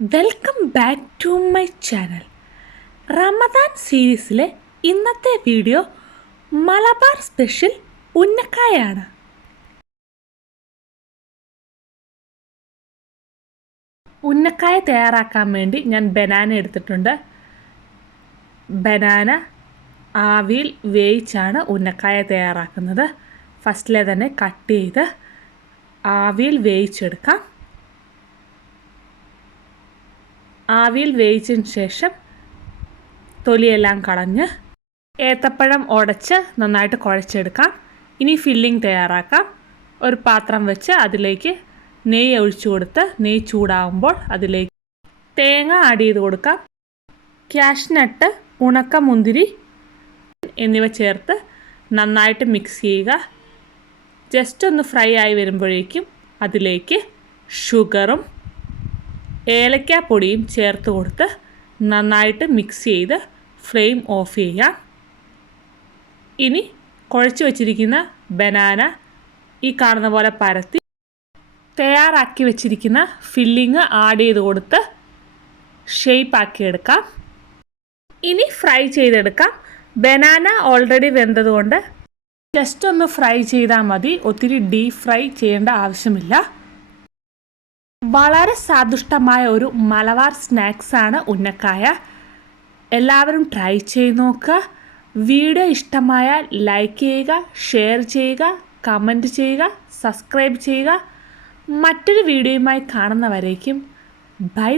Welcome back to my channel. Ramadan സീരീസിലെ ഇന്നത്തെ video Malabar special ഉന്നക്കായാണ്. ഉന്നക്കായ തയ്യാറാക്കാൻ വേണ്ടി ഞാൻ ബനാന എടുത്തിട്ടുണ്ട്. ബനാന ആവിയിൽ വേവിച്ചാണ് ഉന്നക്കായ തയ്യാറാക്കുന്നത്. ഫസ്റ്റിലെ തന്നെ കട്ട് ചെയ്ത് ആവിയിൽ വേവിച്ചെടുക്കാം. ആവിയിൽ വേവിച്ചതിന് ശേഷം തൊലിയെല്ലാം കളഞ്ഞ് ഏത്തപ്പഴം ഉടച്ച് നന്നായിട്ട് കുഴച്ചെടുക്കാം. ഇനി ഫില്ലിംഗ് തയ്യാറാക്കാം. ഒരു പാത്രം വെച്ച് അതിലേക്ക് നെയ്യ് ഒഴിച്ചു കൊടുത്ത് നെയ്യ് ചൂടാകുമ്പോൾ അതിലേക്ക് തേങ്ങ ആഡ് ചെയ്ത് കൊടുക്കാം. കാഷ്നട്ട്, ഉണക്കമുന്തിരി എന്നിവ ചേർത്ത് നന്നായിട്ട് മിക്സ് ചെയ്യുക. ജസ്റ്റ് ഒന്ന് ഫ്രൈ ആയി വരുമ്പോഴേക്കും അതിലേക്ക് ഷുഗറും ഏലക്കാപ്പൊടിയും ചേർത്ത് കൊടുത്ത് നന്നായിട്ട് മിക്സ് ചെയ്ത് ഫ്ലെയിം ഓഫ് ചെയ്യാം. ഇനി കുഴച്ച് വച്ചിരിക്കുന്ന ബനാന ഈ കാണുന്ന പോലെ പരത്തി തയ്യാറാക്കി വെച്ചിരിക്കുന്ന ഫില്ലിങ് ആഡ് ചെയ്ത് കൊടുത്ത് ഷേപ്പാക്കി എടുക്കാം. ഇനി ഫ്രൈ ചെയ്തെടുക്കാം. ബനാന ഓൾറെഡി വെന്തതുകൊണ്ട് ജസ്റ്റ് ഒന്ന് ഫ്രൈ ചെയ്താൽ മതി. ഒത്തിരി ഡീപ് ഫ്രൈ ചെയ്യേണ്ട ആവശ്യമില്ല. വളരെ സ്വാദിഷ്ടമായ ഒരു മലബാർ സ്നാക്സാണ് ഉന്നക്കായ. എല്ലാവരും ട്രൈ ചെയ്ത് നോക്കുക. വീഡിയോ ഇഷ്ടമായാൽ ലൈക്ക് ചെയ്യുക, ഷെയർ ചെയ്യുക, കമൻറ്റ് ചെയ്യുക, സബ്സ്ക്രൈബ് ചെയ്യുക. മറ്റൊരു വീഡിയോയുമായി കാണുന്നവരേക്കും ബൈ.